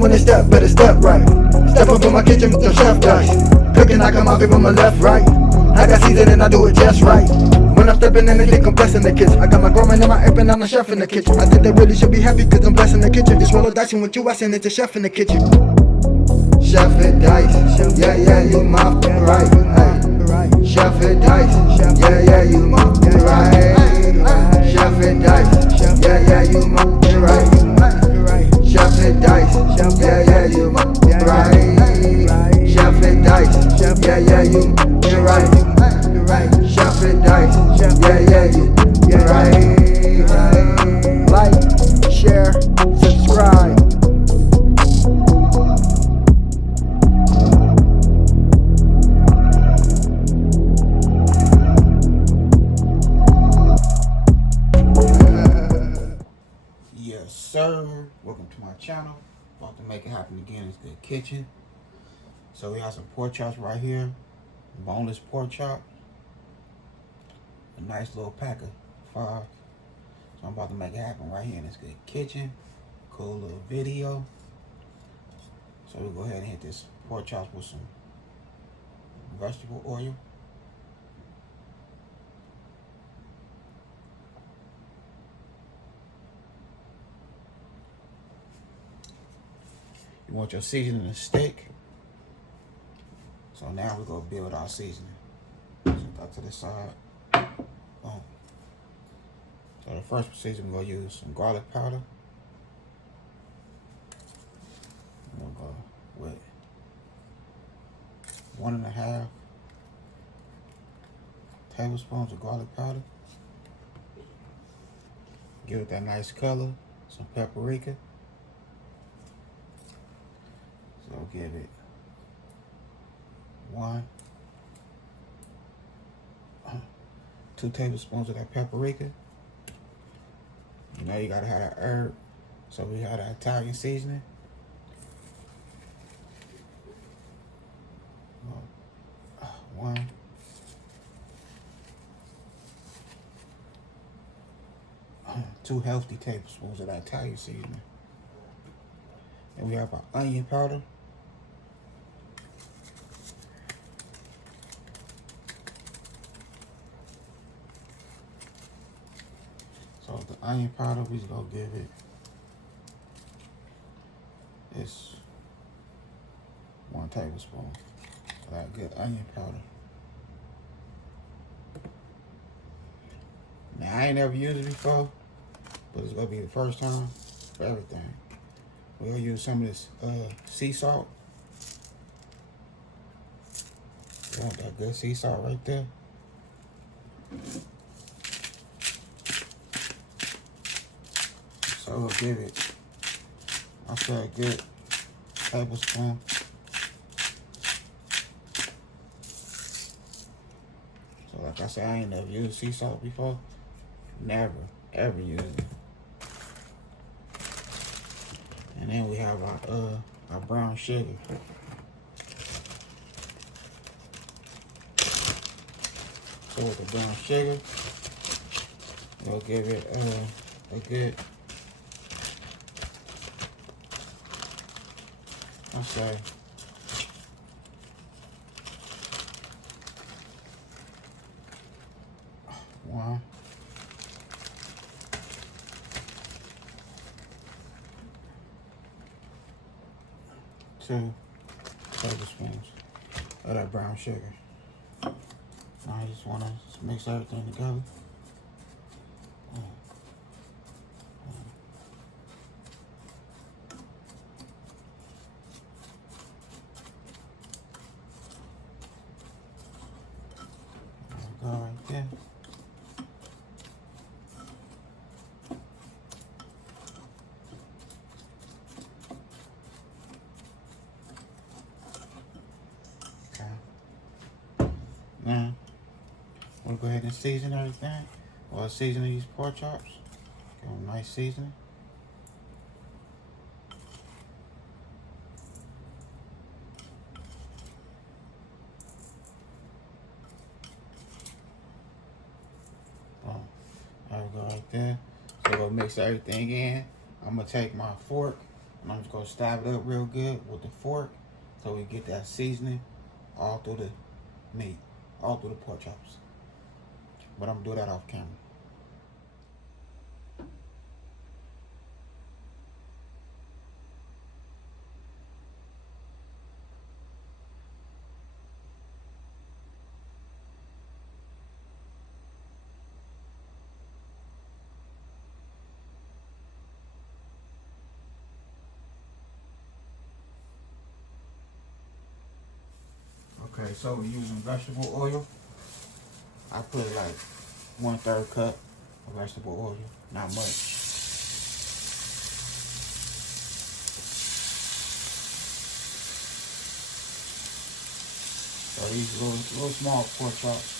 when they step, better step right. Step up in my kitchen with the chef dice. Cooking, I come out from my left, right. I got season and I do it just right. When I'm stepping in the kitchen, I'm blessing the kitchen. I got my grandma in my apron, I'm the chef in the kitchen. I think they really should be happy cause I'm blessing the kitchen. Just roll a dice and with you, I send it to chef in the kitchen. Chef it dice, yeah, yeah, you my right. Hey. Chef it dice, yeah, yeah, you my right. Chef it dice, yeah, yeah, you my right. Chef it dice, yeah, yeah, you my right. Chef it dice, yeah, yeah, you right. Chef it dice, yeah, yeah, you right. Like, share, subscribe. Yes, sir. Welcome to my channel. About to make it happen again. It's Good Kitchen. So we have some pork chops right here. Boneless pork chop. A nice little pack of 5. So I'm about to make it happen right here in this Good Kitchen. Cool little video. So we'll go ahead and hit this pork chops with some vegetable oil. You want your seasoning to stick. So now we're going to build our seasoning. Set that to the side. Boom. So the first seasoning, we're going to use some garlic powder. I'm going to go with 1.5 tablespoons of garlic powder. Give it that nice color. Some paprika. So give it 2 tablespoons of that paprika. You know you gotta have that herb. So we have that Italian seasoning. 2 healthy tablespoons of that Italian seasoning. And we have our onion powder. So the onion powder, we're gonna give it this 1 tablespoon of that good onion powder. Now I ain't never used it before, but it's gonna be the first time for everything. We're gonna use some of this sea salt. You want that good sea salt right there. So we'll give it, I'll say a good tablespoon. So like I said, I ain't never used sea salt before. Never, ever used it. And then we have our brown sugar. So with the brown sugar, we'll give it a good, I'll say, one, 2 tablespoons of that brown sugar. Now I just want to mix everything together. Go right there. Now, we'll go ahead and season everything. Or season these pork chops. Give them a nice seasoning. Boom. There we go right there. So we'll mix everything in. I'm gonna take my fork And I'm just gonna stab it up real good with the fork so we get that seasoning all through the meat, all through the pork chops. But I'm gonna do that off camera. Okay, so we're using vegetable oil. I put like 1/3 cup of vegetable oil, not much. So these little small pork chops.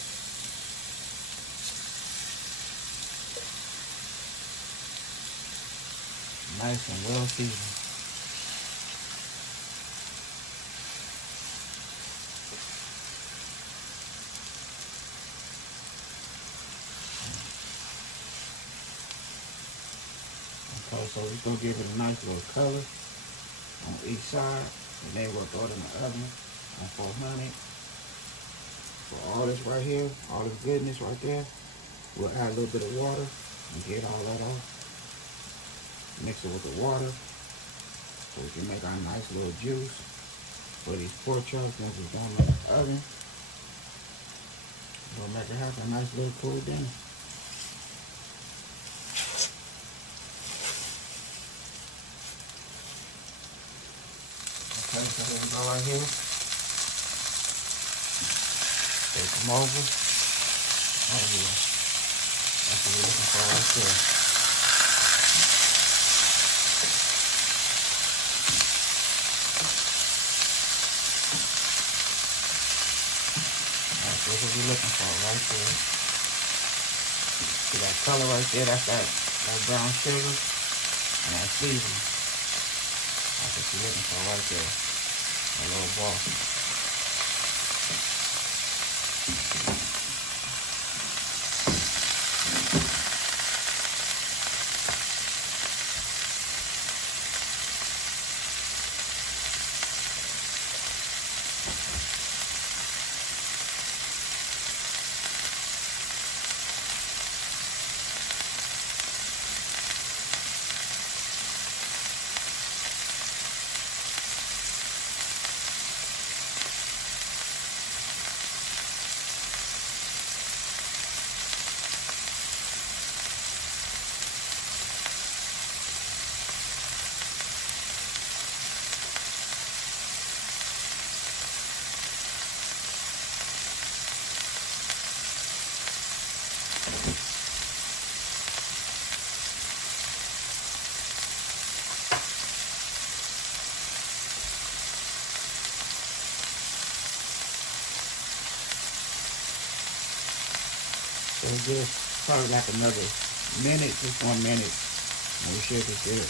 Nice and well seasoned. Okay, so we're gonna give it a nice little color on each side, and then we'll throw it in the oven on 400. For all this right here, all this goodness right there, we'll add a little bit of water and get all that off. Mix it with the water so we can make our nice little juice for these pork chops once it's going in the oven. We'll make it have a nice little cool dinner. Okay, so here we go right here. Take them over. Oh yeah, that's what we're looking for right there. That's what we're looking for right there. See that color right there? That's that brown sugar and that seasoning. That's what you're looking for right there. A little ball. So just probably like another minute, just 1 minute, and we should be good.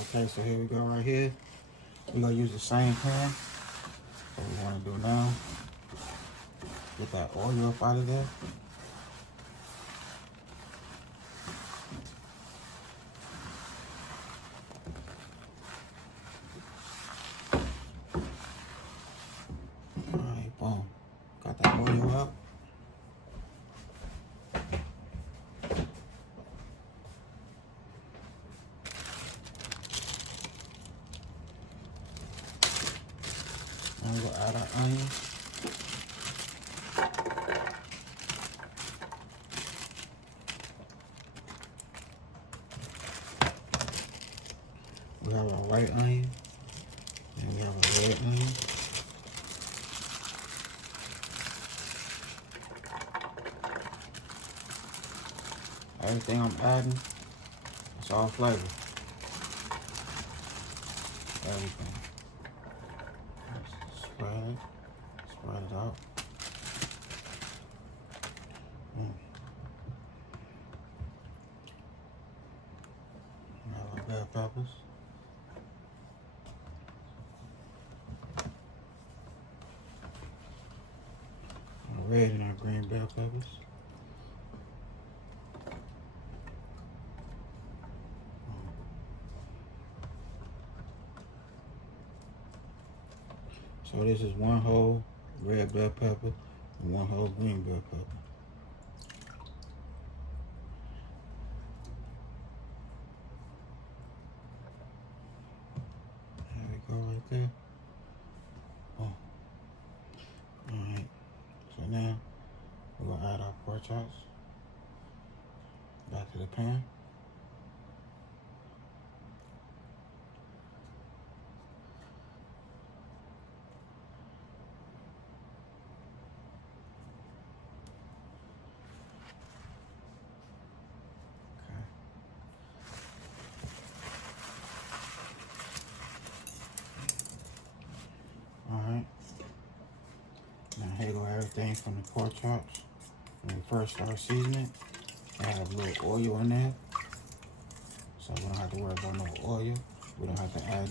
Okay, so here we go right here. We're gonna use the same pan. What we wanna do now, get that oil up out of there. Alright, boom. Got that oil up. And we'll add our onion. We have a white onion, and we have a red onion. Everything I'm adding, it's all flavor. Everything. Spread it out. We have our bell peppers. red and our green bell peppers. So this is one whole red bell pepper and one whole green bell pepper. There we go right there. Oh. Alright. So now we're gonna add our pork chops back to the pan. Alright. Now here go everything from the pork chops. When we first start seasoning, I have a little oil in there. So we don't have to worry about no oil. We don't have to add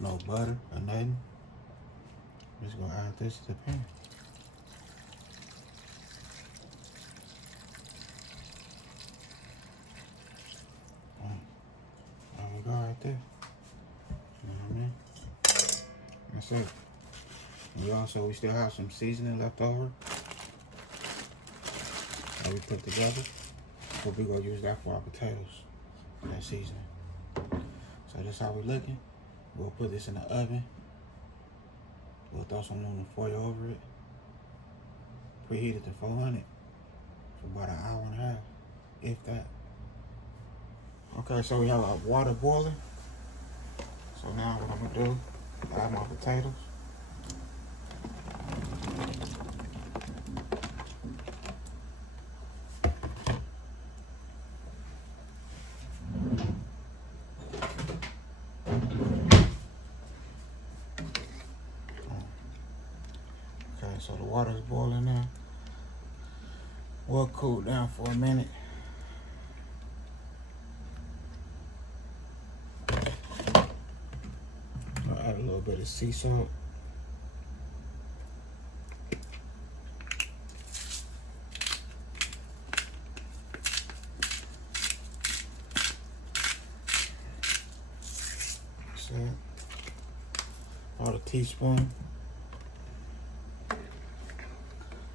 no butter or nothing. We're just gonna add this to the pan. There we go right there. You know what I mean? That's it. We still have some seasoning left over that we put together. So we're gonna use that for our potatoes, that seasoning. So that's how we're looking. We'll put this in the oven. We'll throw some aluminum foil over it. Preheat it to 400 for about an hour and a half, if that. Okay, so we have our water boiling. So now what I'm gonna do, add my potatoes. Okay, so the water is boiling now. We'll cool down for a minute. I'll add a little bit of sea salt. That's it. About a teaspoon.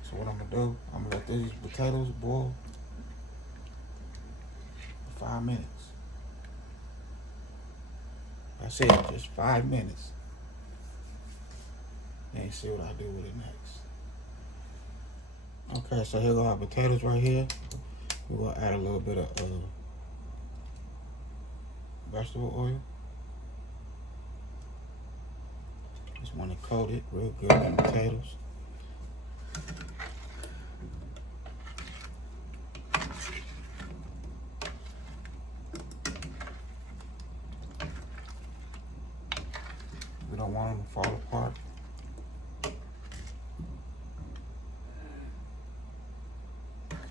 So what I'm gonna do, I'm gonna let these potatoes boil for 5 minutes. That's it, just 5 minutes. And see what I do with it next. Okay, so here go our potatoes right here. We're gonna add a little bit of vegetable oil. Just want to coat it real good in the potatoes. We don't want them to fall apart. Okay.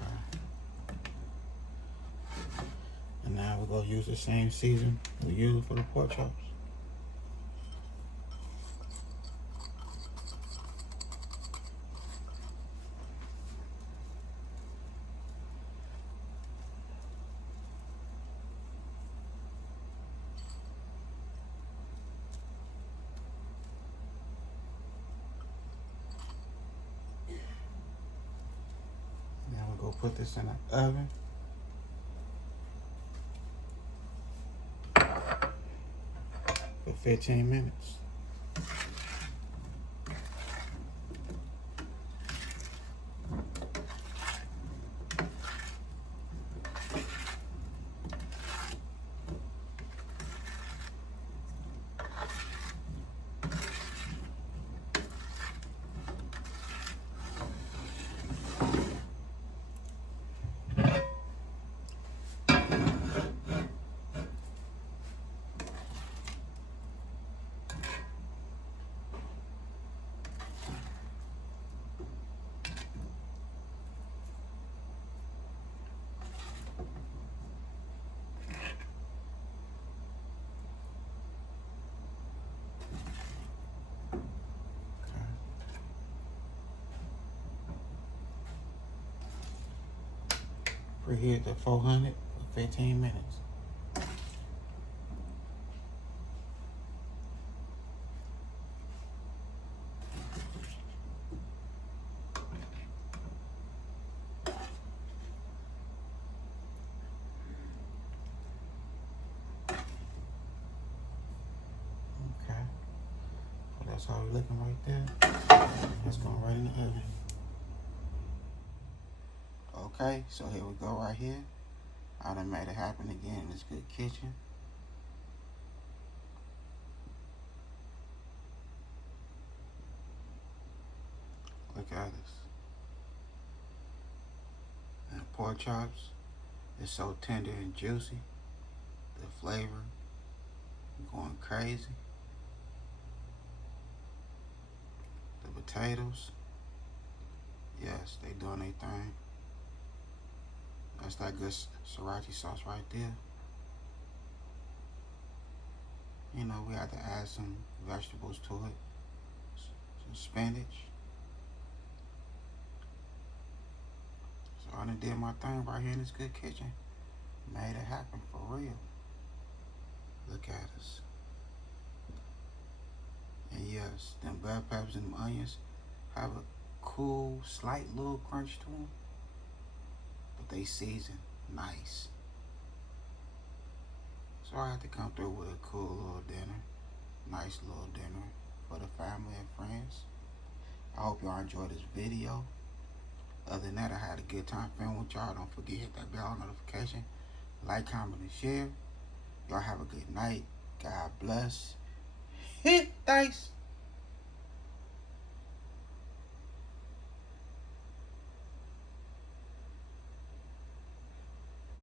And now we're going to use the same season we used for the pork chops. Go put this in the oven. For 15 minutes. Preheat to 400 for 15 minutes. Okay. Well, that's how we're looking right there. Let's go right in the oven. Okay, so here we go right here. I done made it happen again in this good kitchen. Look at this. And pork chops is so tender and juicy. The flavor going crazy. The potatoes, yes, they doing their thing. That's that good sriracha sauce right there. You know, we had to add some vegetables to it. Some spinach. So I done did my thing right here in this good kitchen. Made it happen for real. Look at us. And yes, them bell peppers and them onions have a cool, slight little crunch to them. But they season nice. So I had to come through with a cool little dinner. Nice little dinner for the family and friends. I hope y'all enjoyed this video. Other than that, I had a good time filming with y'all. Don't forget to hit that bell notification. Like, comment, and share. Y'all have a good night. God bless. Hit dice.